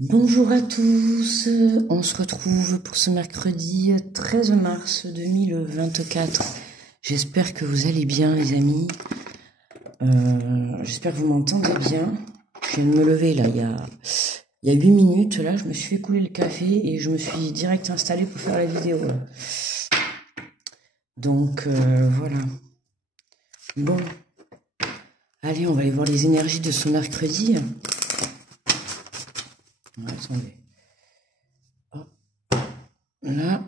Bonjour à tous, on se retrouve pour ce mercredi 13 mars 2024. J'espère que vous allez bien les amis, j'espère que vous m'entendez bien. Je viens de me lever là, il y a 8 minutes, là je me suis fait couler le café et je me suis direct installé pour faire la vidéo. Là. Donc voilà. Bon, allez on va aller voir les énergies de ce mercredi. Attendez. Hop. Là.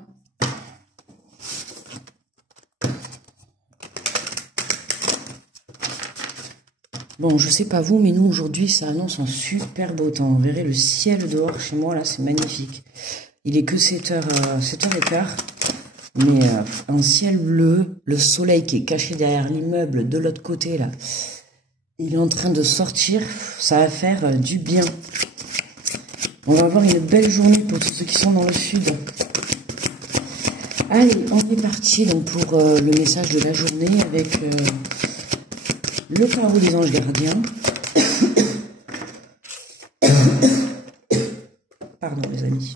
Bon, je sais pas vous, mais nous aujourd'hui, ça annonce un super beau temps. Vous verrez le ciel dehors chez moi, là, c'est magnifique. Il est que 7h15, mais un ciel bleu, le soleil qui est caché derrière l'immeuble de l'autre côté, là, il est en train de sortir, ça va faire du bien. On va avoir une belle journée pour tous ceux qui sont dans le sud. Allez, on est parti donc pour le message de la journée avec le tarot des anges gardiens. Pardon les amis.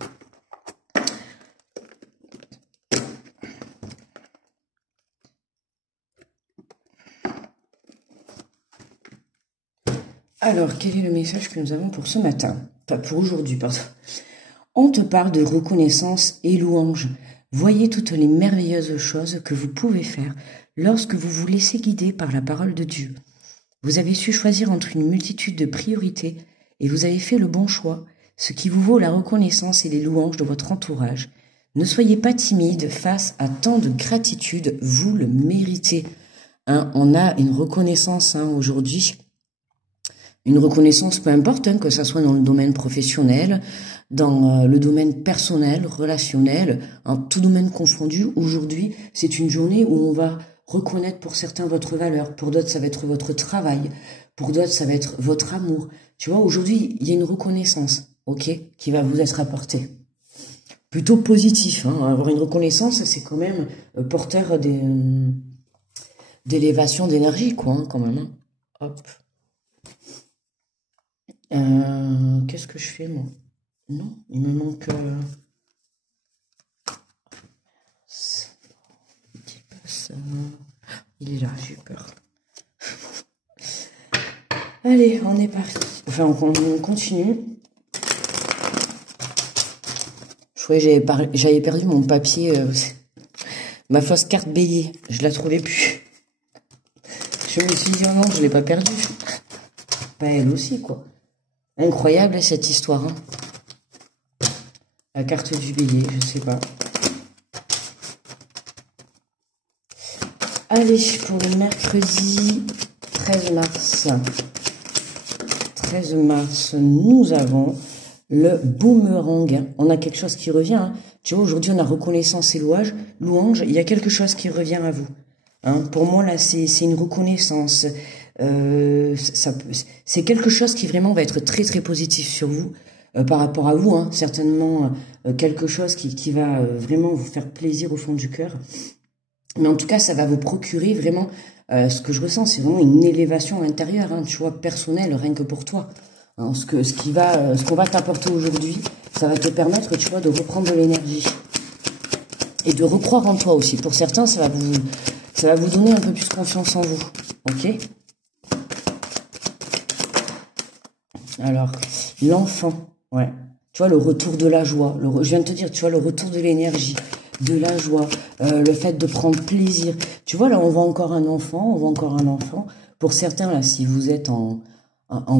Alors, quel est le message que nous avons pour ce matin? Enfin, pour aujourd'hui, pardon. On te parle de reconnaissance et louange. Voyez toutes les merveilleuses choses que vous pouvez faire lorsque vous vous laissez guider par la parole de Dieu. Vous avez su choisir entre une multitude de priorités et vous avez fait le bon choix, ce qui vous vaut la reconnaissance et les louanges de votre entourage. Ne soyez pas timide face à tant de gratitude, vous le méritez. Hein, on a une reconnaissance aujourd'hui. Une reconnaissance, peu importe, que ça soit dans le domaine professionnel, dans le domaine personnel, relationnel, en tout domaine confondu. Aujourd'hui, c'est une journée où on va reconnaître pour certains votre valeur, pour d'autres ça va être votre travail, pour d'autres ça va être votre amour. Tu vois, aujourd'hui, il y a une reconnaissance, ok, qui va vous être apportée. Plutôt positif, hein. Avoir une reconnaissance, c'est quand même porteur d'élévation d'énergie, quoi, hein, quand même. Hein. Hop. Qu'est-ce que je fais, moi? Non, il me manque... Il est là, j'ai peur. Allez, on est parti. Enfin, on continue. Je croyais que j'avais perdu mon papier, ma fausse carte Bélier. Je la trouvais plus. Je me suis dit, oh non, je l'ai pas perdue. Pas elle aussi, quoi. Incroyable cette histoire. Hein. La carte du bélier, je sais pas. Allez, pour le mercredi 13 mars. 13 mars, nous avons le boomerang. On a quelque chose qui revient. Hein. Tu vois, aujourd'hui, on a reconnaissance et louange. Il y a quelque chose qui revient à vous. Hein. Pour moi, là, c'est une reconnaissance. C'est quelque chose qui vraiment va être très très positif sur vous par rapport à vous, hein, certainement quelque chose qui va vraiment vous faire plaisir au fond du cœur, mais en tout cas ça va vous procurer vraiment ce que je ressens, c'est vraiment une élévation intérieure, hein, tu vois, personnelle, rien que pour toi, hein, ce qu'on va t'apporter aujourd'hui, ça va te permettre, tu vois, de reprendre de l'énergie et de recroire en toi aussi. Pour certains, ça va vous donner un peu plus confiance en vous, ok? Alors, l'enfant, ouais. Tu vois, le retour de la joie. Je viens de te dire, tu vois, le retour de l'énergie, de la joie, le fait de prendre plaisir. Tu vois, là, on voit encore un enfant, Pour certains, là, si vous êtes en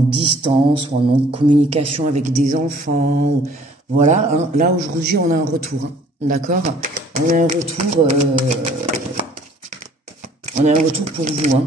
distance ou en communication avec des enfants, voilà, hein, là, aujourd'hui, on a un retour, hein, d'accord? On a un retour pour vous, hein.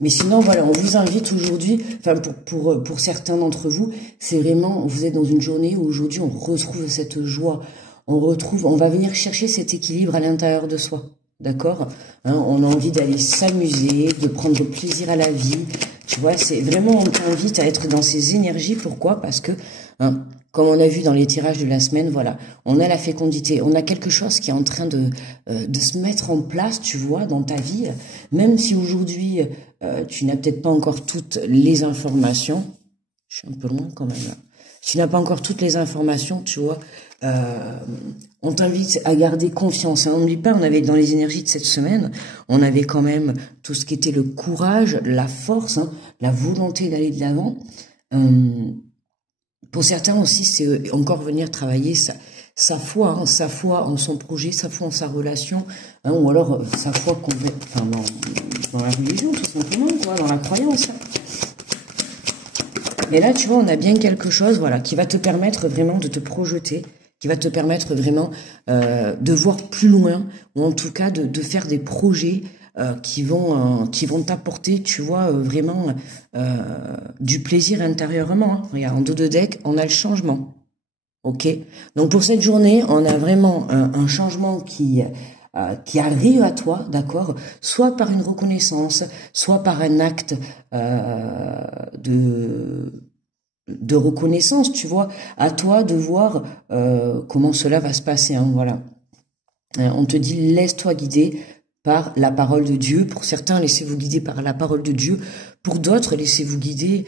Mais sinon, voilà, on vous invite aujourd'hui, enfin pour certains d'entre vous, c'est vraiment, vous êtes dans une journée où aujourd'hui on retrouve cette joie, on va venir chercher cet équilibre à l'intérieur de soi, d'accord, hein, on a envie d'aller s'amuser, de prendre plaisir à la vie, tu vois, c'est vraiment, on t'invite à être dans ces énergies, pourquoi? Parce que, hein, comme on a vu dans les tirages de la semaine, voilà, on a la fécondité, on a quelque chose qui est en train de se mettre en place, tu vois, dans ta vie, même si aujourd'hui, tu n'as peut-être pas encore toutes les informations. Je suis un peu loin quand même, là. Si tu n'as pas encore toutes les informations, tu vois, on t'invite à garder confiance. Hein. N'oublie pas, on avait dans les énergies de cette semaine, on avait quand même tout ce qui était le courage, la force, hein, la volonté d'aller de l'avant. Pour certains aussi, c'est encore venir travailler sa foi, hein, sa foi en son projet, sa foi en sa relation, hein, ou alors sa foi enfin, dans la religion, tout simplement, quoi, dans la croyance. Hein. Et là, tu vois, on a bien quelque chose, voilà, qui va te permettre vraiment de te projeter, qui va te permettre vraiment de voir plus loin, ou en tout cas de faire des projets qui vont t'apporter, tu vois, vraiment du plaisir intérieurement. Hein. Regarde, en dos de deck, on a le changement. Ok. Donc pour cette journée, on a vraiment un changement qui arrive à toi, d'accord, soit par une reconnaissance, soit par un acte de reconnaissance, tu vois, à toi de voir comment cela va se passer, hein, voilà. On te dit, laisse-toi guider par la parole de Dieu. Pour certains, laissez-vous guider par la parole de Dieu. Pour d'autres, laissez-vous guider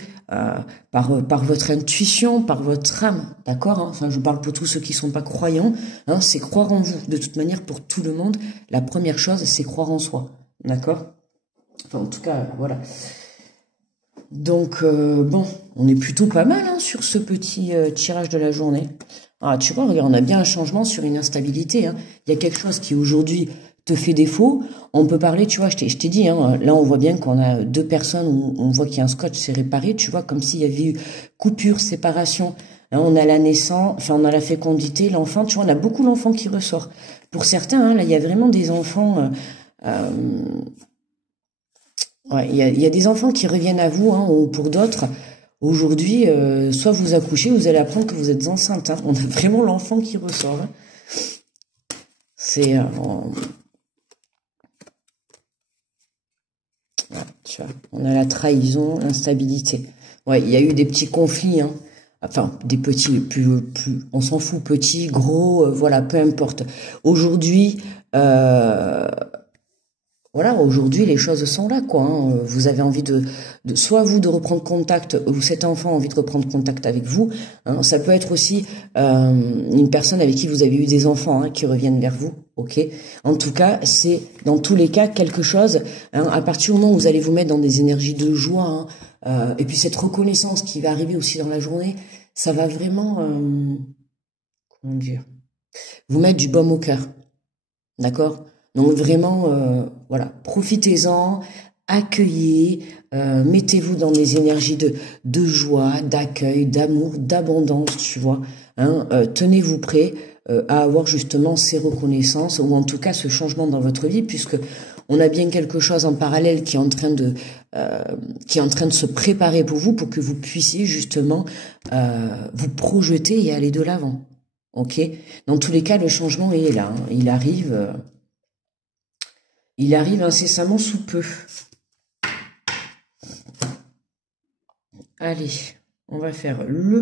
par votre intuition, par votre âme, d'accord, hein. Enfin, je parle pour tous ceux qui ne sont pas croyants, hein, c'est croire en vous. De toute manière, pour tout le monde, la première chose, c'est croire en soi, d'accord. Enfin, en tout cas, voilà. Donc, bon, on est plutôt pas mal hein, sur ce petit tirage de la journée. Ah, tu vois, regarde, on a bien un changement sur une instabilité. Hein. Il y a quelque chose qui aujourd'hui te fait défaut. On peut parler, tu vois, je t'ai dit, hein, là on voit bien qu'on a deux personnes où on voit qu'il y a un scotch, c'est réparé, tu vois, comme s'il y avait eu coupure, séparation. Hein, on a la naissance, enfin on a la fécondité, l'enfant, tu vois, on a beaucoup l'enfant qui ressort. Pour certains, hein, là il y a vraiment des enfants... ouais, il y a des enfants qui reviennent à vous, hein, ou pour d'autres, aujourd'hui, soit vous accouchez, vous allez apprendre que vous êtes enceinte. Hein. On a vraiment l'enfant qui ressort. Hein. C'est... ouais, tu vois, on a la trahison, l'instabilité. Ouais, il y a eu des petits conflits, hein. Enfin, des petits, plus, on s'en fout, petits, gros, voilà, peu importe. Aujourd'hui, voilà, aujourd'hui les choses sont là, quoi. Hein. Vous avez envie soit vous de reprendre contact, ou cet enfant a envie de reprendre contact avec vous. Hein. Ça peut être aussi une personne avec qui vous avez eu des enfants hein, qui reviennent vers vous. Ok. En tout cas, c'est dans tous les cas quelque chose. Hein, à partir du moment où vous allez vous mettre dans des énergies de joie, hein, et puis cette reconnaissance qui va arriver aussi dans la journée, ça va vraiment, comment dire, vous mettre du baume au cœur. D'accord? Donc vraiment, voilà, profitez-en, accueillez, mettez-vous dans des énergies de joie, d'accueil, d'amour, d'abondance, tu vois. Hein, tenez-vous prêts à avoir justement ces reconnaissances, ou en tout cas ce changement dans votre vie, puisque on a bien quelque chose en parallèle qui est en train de se préparer pour vous, pour que vous puissiez justement vous projeter et aller de l'avant. Ok? Dans tous les cas, le changement il est là. Hein. Il arrive incessamment sous peu. Allez, on va faire les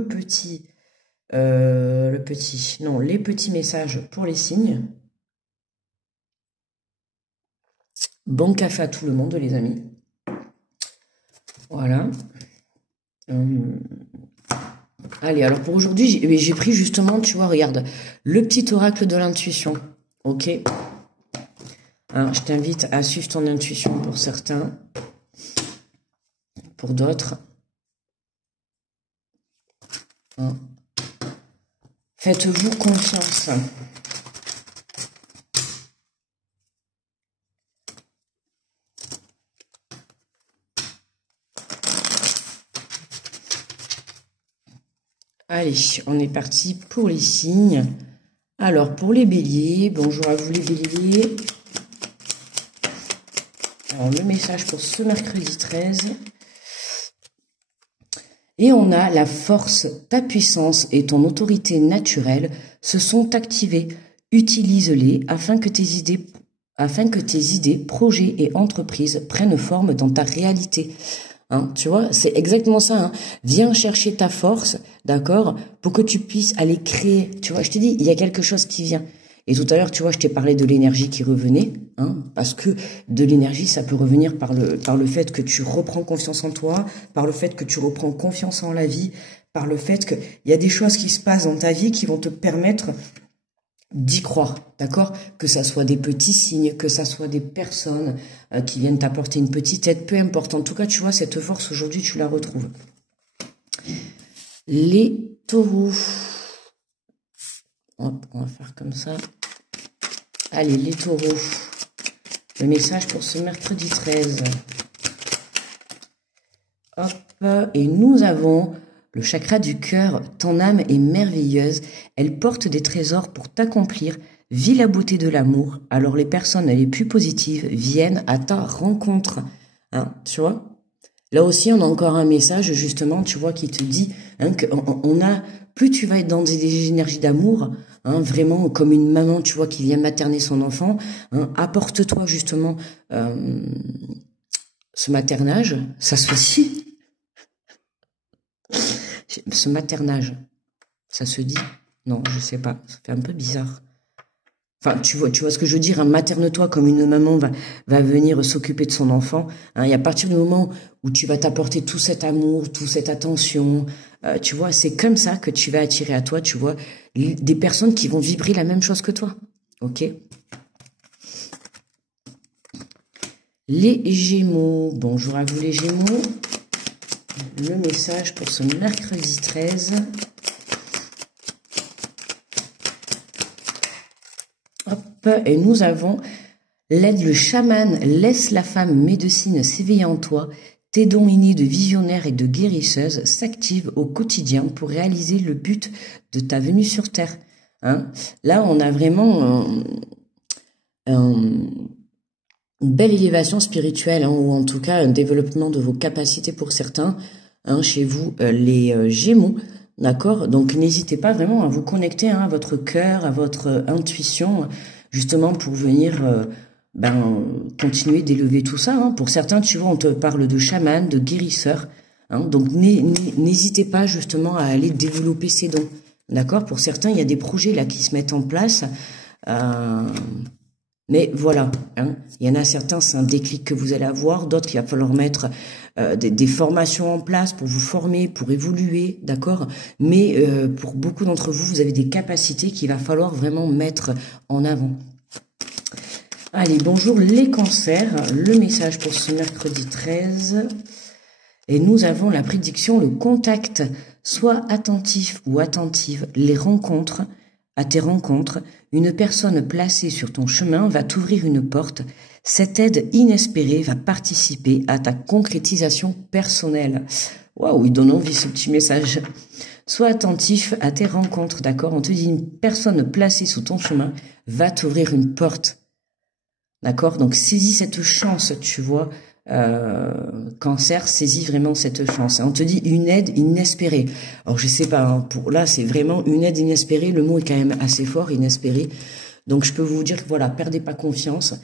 petits messages pour les signes. Bon café à tout le monde, les amis. Voilà. Allez, alors pour aujourd'hui, j'ai pris justement, tu vois, regarde, le petit oracle de l'intuition. Ok. Hein, je t'invite à suivre ton intuition pour certains, pour d'autres. Hein. Faites-vous confiance. Allez, on est parti pour les signes. Alors, pour les béliers, bonjour à vous les béliers. Alors, le message pour ce mercredi 13. Et on a la force, ta puissance et ton autorité naturelle se sont activées. Utilise-les afin que tes idées, projets et entreprises prennent forme dans ta réalité. Hein, tu vois, c'est exactement ça. Hein. Viens chercher ta force, d'accord, pour que tu puisses aller créer. Tu vois, je t'ai dit, il y a quelque chose qui vient. Et tout à l'heure, tu vois, je t'ai parlé de l'énergie qui revenait, hein, parce que de l'énergie, ça peut revenir par le fait que tu reprends confiance en toi, par le fait que tu reprends confiance en la vie, par le fait qu'il y a des choses qui se passent dans ta vie qui vont te permettre d'y croire, d'accord? Que ça soit des petits signes, que ça soit des personnes qui viennent t'apporter une petite aide, peu importe. En tout cas, tu vois, cette force, aujourd'hui, tu la retrouves. Les taureaux. Hop, on va faire comme ça. Allez, les taureaux. Le message pour ce mercredi 13. Hop, et nous avons le chakra du cœur. Ton âme est merveilleuse. Elle porte des trésors pour t'accomplir. Vis la beauté de l'amour. Alors les personnes les plus positives viennent à ta rencontre. Hein, tu vois? Là aussi, on a encore un message, justement, tu vois, qui te dit hein, qu'on a, plus tu vas être dans des énergies d'amour, hein, vraiment comme une maman, tu vois, qui vient materner son enfant, hein, apporte-toi justement ce maternage, ça se dit, ce maternage, ça se dit, non, je sais pas, ça fait un peu bizarre. Enfin, tu vois ce que je veux dire, hein, materne-toi comme une maman va venir s'occuper de son enfant. Hein, et à partir du moment où tu vas t'apporter tout cet amour, toute cette attention, tu vois, c'est comme ça que tu vas attirer à toi, tu vois, des personnes qui vont vibrer la même chose que toi. Ok? Les Gémeaux. Bonjour à vous les Gémeaux. Le message pour ce mercredi 13. Hop, et nous avons l'aide, le chaman, laisse la femme médecine s'éveiller en toi. Tes dons innés de visionnaire et de guérisseuse s'activent au quotidien pour réaliser le but de ta venue sur Terre. Hein, là, on a vraiment une belle élévation spirituelle, hein, ou en tout cas un développement de vos capacités pour certains, hein, chez vous, les Gémeaux. D'accord? Donc, n'hésitez pas vraiment à vous connecter hein, à votre cœur, à votre intuition, justement pour venir continuer d'élever tout ça. Hein. Pour certains, tu vois, on te parle de chaman, de guérisseur. Hein. Donc, n'hésitez pas justement à aller développer ces dons. D'accord? Pour certains, il y a des projets là qui se mettent en place. Mais voilà, hein. Il y en a certains, c'est un déclic que vous allez avoir. D'autres, il va falloir mettre des formations en place pour vous former, pour évoluer, d'accord? Mais pour beaucoup d'entre vous, vous avez des capacités qu'il va falloir vraiment mettre en avant. Allez, bonjour les cancers. Le message pour ce mercredi 13. Et nous avons la prédiction, le contact. Sois attentif ou attentive. À tes rencontres, une personne placée sur ton chemin va t'ouvrir une porte. Cette aide inespérée va participer à ta concrétisation personnelle. Waouh, il donne envie ce petit message. Sois attentif à tes rencontres, d'accord? On te dit une personne placée sous ton chemin va t'ouvrir une porte. D'accord? Donc saisis cette chance, tu vois. Cancer, saisis vraiment cette chance. On te dit une aide inespérée. Alors je sais pas, hein, pour là c'est vraiment une aide inespérée. Le mot est quand même assez fort, inespéré. Donc je peux vous dire que voilà, perdez pas confiance,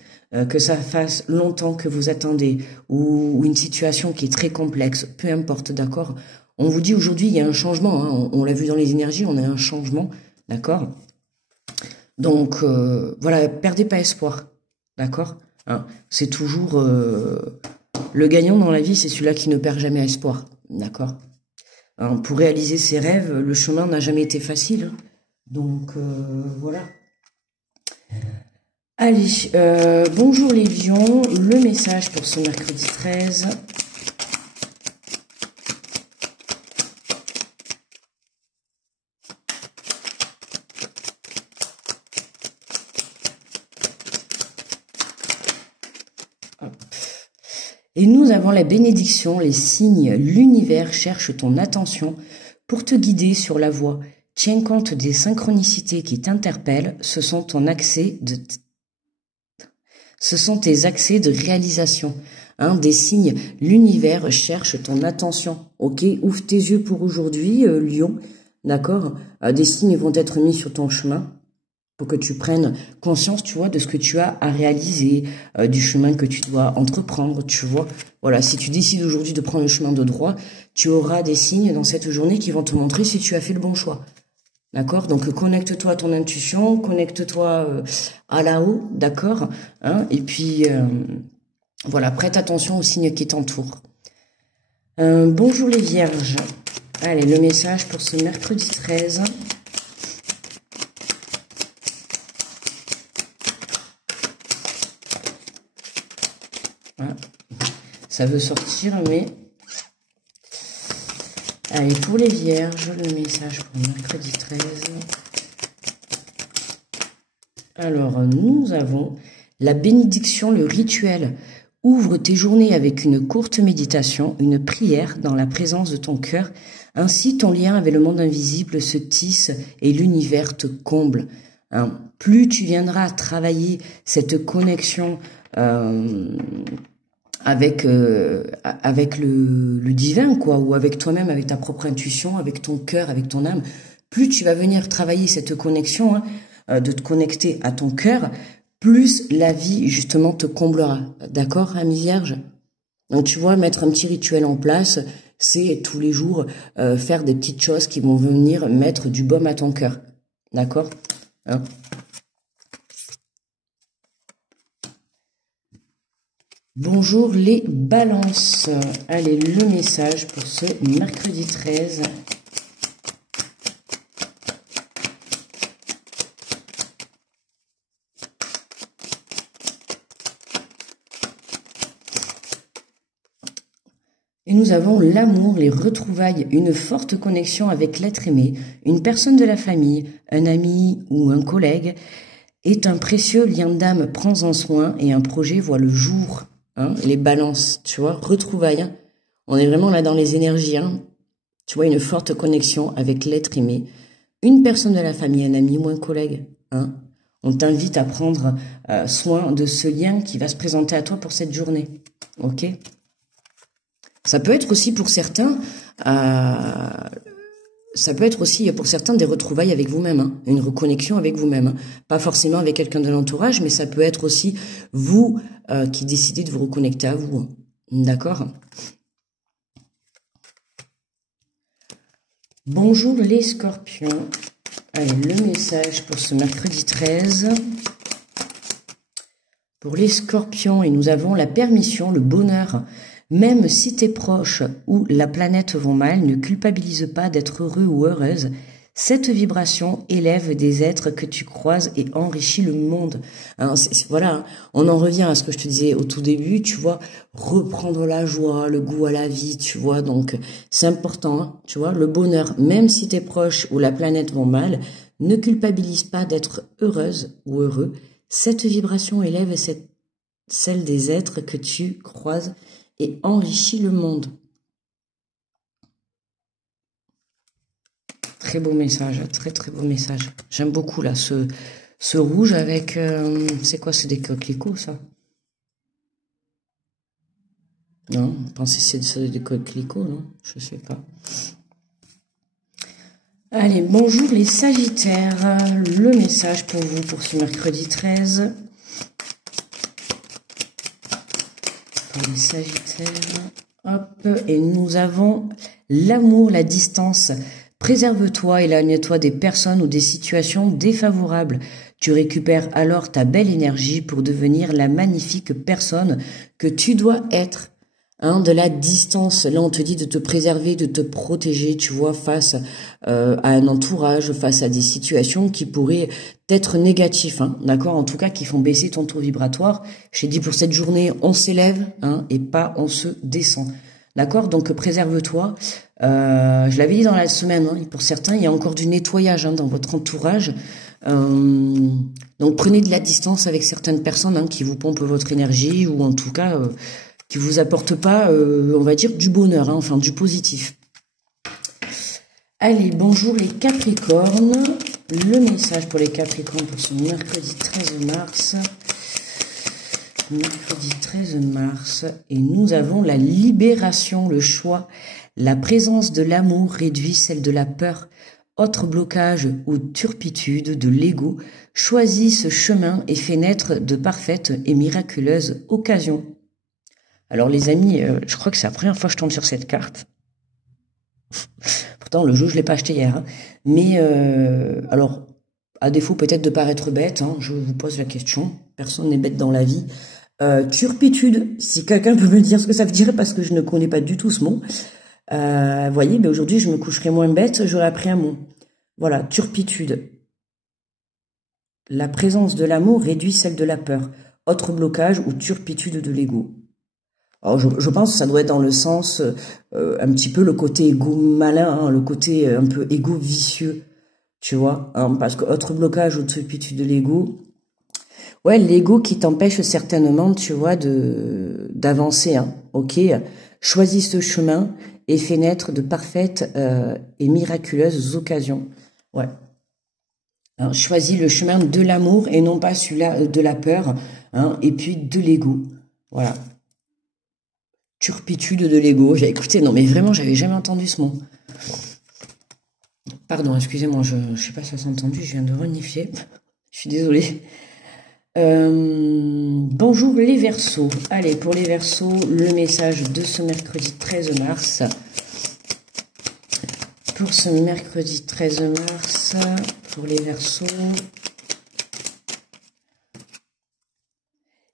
que ça fasse longtemps que vous attendez ou une situation qui est très complexe, peu importe, d'accord. On vous dit aujourd'hui il y a un changement. Hein, on l'a vu dans les énergies, on a un changement, d'accord. Donc voilà, perdez pas espoir, d'accord. Hein, c'est toujours le gagnant dans la vie, c'est celui-là qui ne perd jamais espoir, d'accord. Hein, pour réaliser ses rêves, le chemin n'a jamais été facile, hein. Donc voilà. Allez, bonjour les lions, le message pour ce mercredi 13. Et nous avons la bénédiction, les signes, l'univers cherche ton attention pour te guider sur la voie. Tiens compte des synchronicités qui t'interpellent, ce sont tes accès de réalisation. Hein, des signes, l'univers cherche ton attention. Ok, ouvre tes yeux pour aujourd'hui, Lion, d'accord. Des signes vont être mis sur ton chemin pour que tu prennes conscience, tu vois, de ce que tu as à réaliser, du chemin que tu dois entreprendre, tu vois. Voilà, si tu décides aujourd'hui de prendre le chemin de droit, tu auras des signes dans cette journée qui vont te montrer si tu as fait le bon choix. D'accord? Donc, connecte-toi à ton intuition, connecte-toi à là-haut, d'accord? Hein? Et puis, voilà, prête attention aux signes qui t'entourent. Bonjour les vierges. Allez, le message pour ce mercredi 13. Voilà. Ça veut sortir, mais... Allez, pour les vierges, le message pour mercredi 13. Alors, nous avons la bénédiction, le rituel. Ouvre tes journées avec une courte méditation, une prière dans la présence de ton cœur. Ainsi, ton lien avec le monde invisible se tisse et l'univers te comble. Hein. Plus tu viendras travailler cette connexion avec le divin, quoi, ou avec toi-même, avec ta propre intuition, avec ton cœur, avec ton âme, plus tu vas venir travailler cette connexion, de te connecter à ton cœur, plus la vie, justement, te comblera. D'accord, amis vierges? Donc, tu vois, mettre un petit rituel en place, c'est tous les jours faire des petites choses qui vont venir mettre du baume à ton cœur. D'accord, hein? Bonjour les balances. Allez, le message pour ce mercredi 13. Et nous avons l'amour, les retrouvailles, une forte connexion avec l'être aimé, une personne de la famille, un ami ou un collègue est un précieux lien d'âme, prends-en soin et un projet voit le jour. Hein, les balances, tu vois, retrouvailles. Hein. On est vraiment là dans les énergies. Hein. Tu vois, une forte connexion avec l'être aimé, une personne de la famille, un ami ou un collègue. Hein. On t'invite à prendre soin de ce lien qui va se présenter à toi pour cette journée. Ok ? Ça peut être aussi pour certains, des retrouvailles avec vous-même, hein, une reconnexion avec vous-même. Hein. Pas forcément avec quelqu'un de l'entourage, mais ça peut être aussi vous qui décidez de vous reconnecter à vous. Hein. D'accord ? Bonjour les scorpions. Allez, le message pour ce mercredi 13. Pour les scorpions, et nous avons la permission, le bonheur. Même si tes proches ou la planète vont mal, ne culpabilise pas d'être heureux ou heureuse. Cette vibration élève des êtres que tu croises et enrichit le monde. Hein, voilà, on en revient à ce que je te disais au tout début, tu vois, reprendre la joie, le goût à la vie, tu vois, donc c'est important, hein, tu vois, le bonheur, même si tes proches ou la planète vont mal, ne culpabilise pas d'être heureuse ou heureux. Cette vibration élève celle des êtres que tu croises et enrichit le monde. Très beau message, très très beau message. J'aime beaucoup là ce rouge avec... c'est quoi, c'est des coquelicots ça? Non, je pensais que c'est des coquelicots, non? Je sais pas. Allez, bonjour les sagittaires. Le message pour vous pour ce mercredi 13. Les sagittaires, hop, et nous avons l'amour, la distance. Préserve-toi, éloigne-toi des personnes ou des situations défavorables. Tu récupères alors ta belle énergie pour devenir la magnifique personne que tu dois être. Hein, de la distance, là on te dit de te préserver, de te protéger, tu vois, face à un entourage, face à des situations qui pourraient être négatives, hein, d'accord, en tout cas qui font baisser ton taux vibratoire. J'ai dit pour cette journée, on s'élève, hein, et pas on se descend, d'accord, donc préserve-toi. Je l'avais dit dans la semaine, hein, pour certains, il y a encore du nettoyage, hein, dans votre entourage. Donc prenez de la distance avec certaines personnes, hein, qui vous pompent votre énergie, ou en tout cas... qui vous apporte pas, on va dire, du bonheur, hein, enfin du positif. Allez, bonjour les Capricornes. Le message pour les Capricornes pour ce mercredi 13 mars. Mercredi 13 mars. Et nous avons la libération, le choix. La présence de l'amour réduit celle de la peur. Autre blocage ou turpitude de l'ego. Choisis ce chemin et fais naître de parfaites et miraculeuses occasions. Alors les amis, je crois que c'est la première fois que je tombe sur cette carte. Pourtant, le jeu, je ne l'ai pas acheté hier. Hein. Mais, alors, à défaut peut-être de paraître bête, hein, je vous pose la question. Personne n'est bête dans la vie. Turpitude, si quelqu'un peut me dire ce que ça veut dire, parce que je ne connais pas du tout ce mot. Voyez, mais aujourd'hui, je me coucherai moins bête, j'aurais appris un mot. Voilà, turpitude. La présence de l'amour réduit celle de la peur. Autre blocage ou turpitude de l'ego. Alors, je pense que ça doit être dans le sens, un petit peu le côté égo malin, hein, le côté un peu égo vicieux, tu vois, hein, parce que autre blocage ou turpitude de l'ego, ouais, l'ego qui t'empêche certainement, tu vois, d'avancer, hein, ok, choisis ce chemin et fais naître de parfaites et miraculeuses occasions, ouais. Alors, choisis le chemin de l'amour et non pas celui-là de la peur, hein, et puis de l'ego, voilà. Turpitude de l'ego. J'ai écouté, non mais vraiment, j'avais jamais entendu ce mot. Pardon, excusez-moi, je sais pas si ça s'est entendu, je viens de renifler. Je suis désolée. Bonjour les Verseaux. Allez, pour les Verseaux, le message de ce mercredi 13 mars. Pour ce mercredi 13 mars, pour les Verseaux.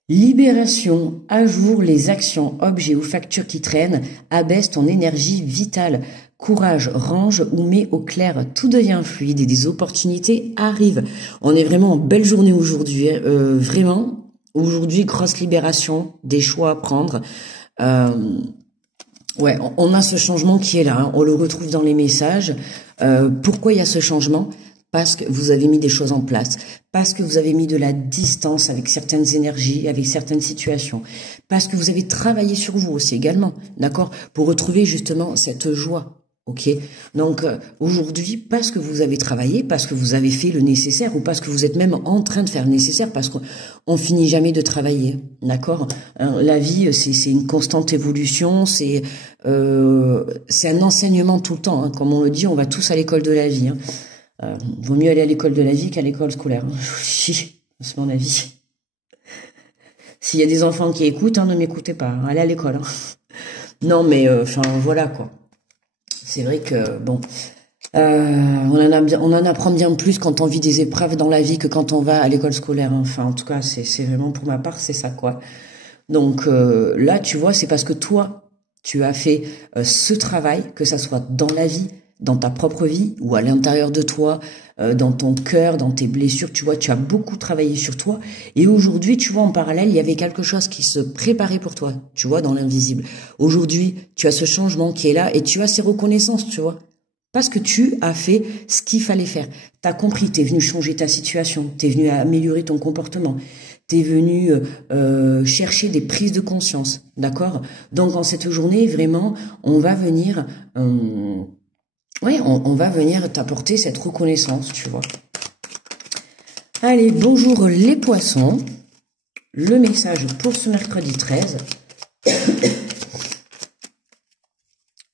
Libération, à jour les actions, objets ou factures qui traînent, abaisse ton énergie vitale. Courage, range ou mets au clair, tout devient fluide et des opportunités arrivent. On est vraiment en belle journée aujourd'hui, vraiment. Aujourd'hui, grosse libération, des choix à prendre. Ouais, on a ce changement qui est là, hein, on le retrouve dans les messages. Pourquoi il y a ce changement ? Parce que vous avez mis des choses en place, parce que vous avez mis de la distance avec certaines énergies, avec certaines situations, parce que vous avez travaillé sur vous aussi également, d'accord, pour retrouver justement cette joie, ok. Donc aujourd'hui, parce que vous avez travaillé, parce que vous avez fait le nécessaire, ou parce que vous êtes même en train de faire le nécessaire, parce qu'on finit jamais de travailler, d'accord. La vie, c'est une constante évolution, c'est un enseignement tout le temps, hein. Comme on le dit, on va tous à l'école de la vie, hein. Vaut mieux aller à l'école de la vie qu'à l'école scolaire. C'est mon avis. S'il y a des enfants qui écoutent, hein, ne m'écoutez pas. Allez à l'école. Hein. Non, mais enfin voilà quoi. C'est vrai que bon, on en apprend bien plus quand on vit des épreuves dans la vie que quand on va à l'école scolaire. Hein. Enfin, en tout cas, c'est vraiment pour ma part, c'est ça quoi. Donc là, tu vois, c'est parce que toi, tu as fait ce travail, que ça soit dans la vie, dans ta propre vie ou à l'intérieur de toi, dans ton cœur, dans tes blessures, tu vois, tu as beaucoup travaillé sur toi. Et aujourd'hui, tu vois, en parallèle, il y avait quelque chose qui se préparait pour toi, tu vois, dans l'invisible. Aujourd'hui, tu as ce changement qui est là et tu as ces reconnaissances, tu vois. Parce que tu as fait ce qu'il fallait faire. Tu as compris, tu es venu changer ta situation, tu es venu améliorer ton comportement, tu es venu chercher des prises de conscience, d'accord? Donc, en cette journée, vraiment, on va venir... oui, on va venir t'apporter cette reconnaissance, tu vois. Allez, bonjour les poissons. Le message pour ce mercredi 13.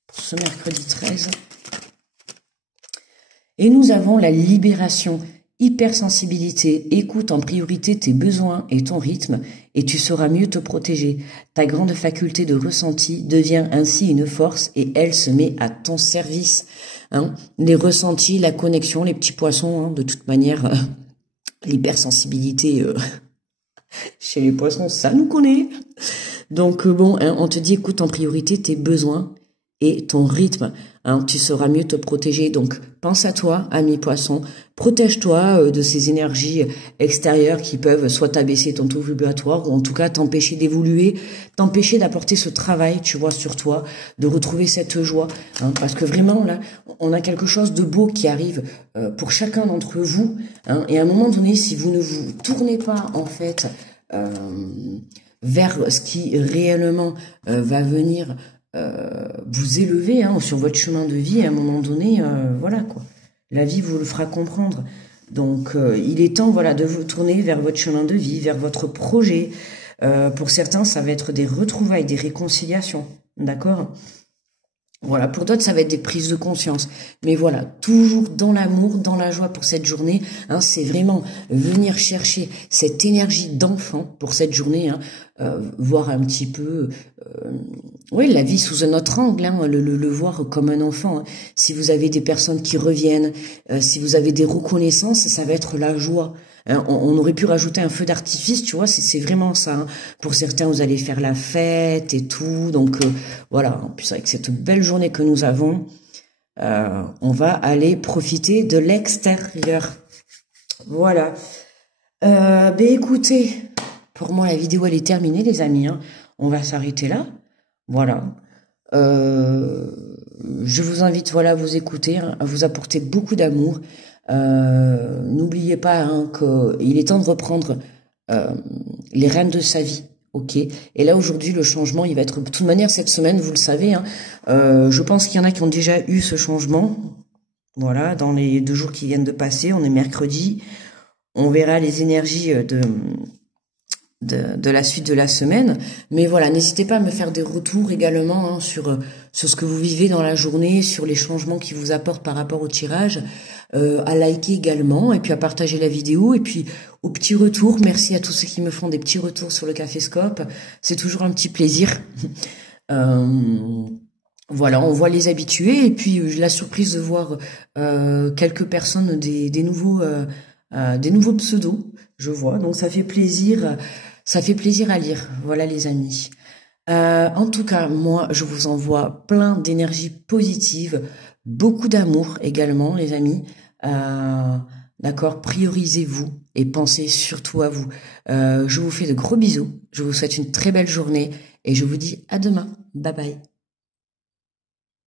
Pour ce mercredi 13. Et nous avons la libération, hypersensibilité. Écoute en priorité tes besoins et ton rythme et tu sauras mieux te protéger. Ta grande faculté de ressenti devient ainsi une force et elle se met à ton service. Hein, les ressentis, la connexion, les petits poissons, hein, de toute manière, l'hypersensibilité chez les poissons, ça nous connaît. Donc bon, hein, on te dit, écoute en priorité tes besoins et ton rythme, hein, tu sauras mieux te protéger. Donc pense à toi, ami poisson, protège-toi de ces énergies extérieures qui peuvent soit t'abaisser ton taux vibratoire ou en tout cas t'empêcher d'évoluer, t'empêcher d'apporter ce travail, tu vois, sur toi, de retrouver cette joie, hein, parce que vraiment là, on a quelque chose de beau qui arrive pour chacun d'entre vous, hein, et à un moment donné, si vous ne vous tournez pas en fait vers ce qui réellement va venir vous élever, hein, sur votre chemin de vie, à un moment donné, voilà quoi. La vie vous le fera comprendre. Donc, il est temps, voilà, de vous tourner vers votre chemin de vie, vers votre projet. Pour certains, ça va être des retrouvailles, des réconciliations, d'accord ? Voilà, pour d'autres, ça va être des prises de conscience. Mais voilà, toujours dans l'amour, dans la joie pour cette journée. Hein, c'est vraiment venir chercher cette énergie d'enfant pour cette journée, hein, voir un petit peu, oui, la vie sous un autre angle, hein, le voir comme un enfant. Hein. Si vous avez des personnes qui reviennent, si vous avez des reconnaissances, ça va être la joie. On aurait pu rajouter un feu d'artifice, tu vois, c'est vraiment ça. Hein. Pour certains, vous allez faire la fête et tout. Donc voilà, en plus avec cette belle journée que nous avons, on va aller profiter de l'extérieur. Voilà. Ben écoutez, pour moi la vidéo elle est terminée les amis. Hein. On va s'arrêter là. Voilà. Je vous invite voilà à vous écouter, hein, à vous apporter beaucoup d'amour. N'oubliez pas hein, qu'il est temps de reprendre les rênes de sa vie. Ok. Et là aujourd'hui le changement il va être de toute manière cette semaine vous le savez. Hein, je pense qu'il y en a qui ont déjà eu ce changement. Voilà dans les 2 jours qui viennent de passer. On est mercredi. On verra les énergies de la suite de la semaine. Mais voilà, n'hésitez pas à me faire des retours également hein, sur ce que vous vivez dans la journée, sur les changements qui vous apportent par rapport au tirage, à liker également, et puis à partager la vidéo, et puis aux petits retours. Merci à tous ceux qui me font des petits retours sur le Caféscope. C'est toujours un petit plaisir. Voilà, on voit les habitués, et puis la surprise de voir quelques personnes, des nouveaux pseudos, je vois, donc ça fait plaisir à lire, voilà les amis. En tout cas, moi, je vous envoie plein d'énergie positive, beaucoup d'amour également, les amis. D'accord, priorisez-vous et pensez surtout à vous. Je vous fais de gros bisous, je vous souhaite une très belle journée et je vous dis à demain. Bye bye.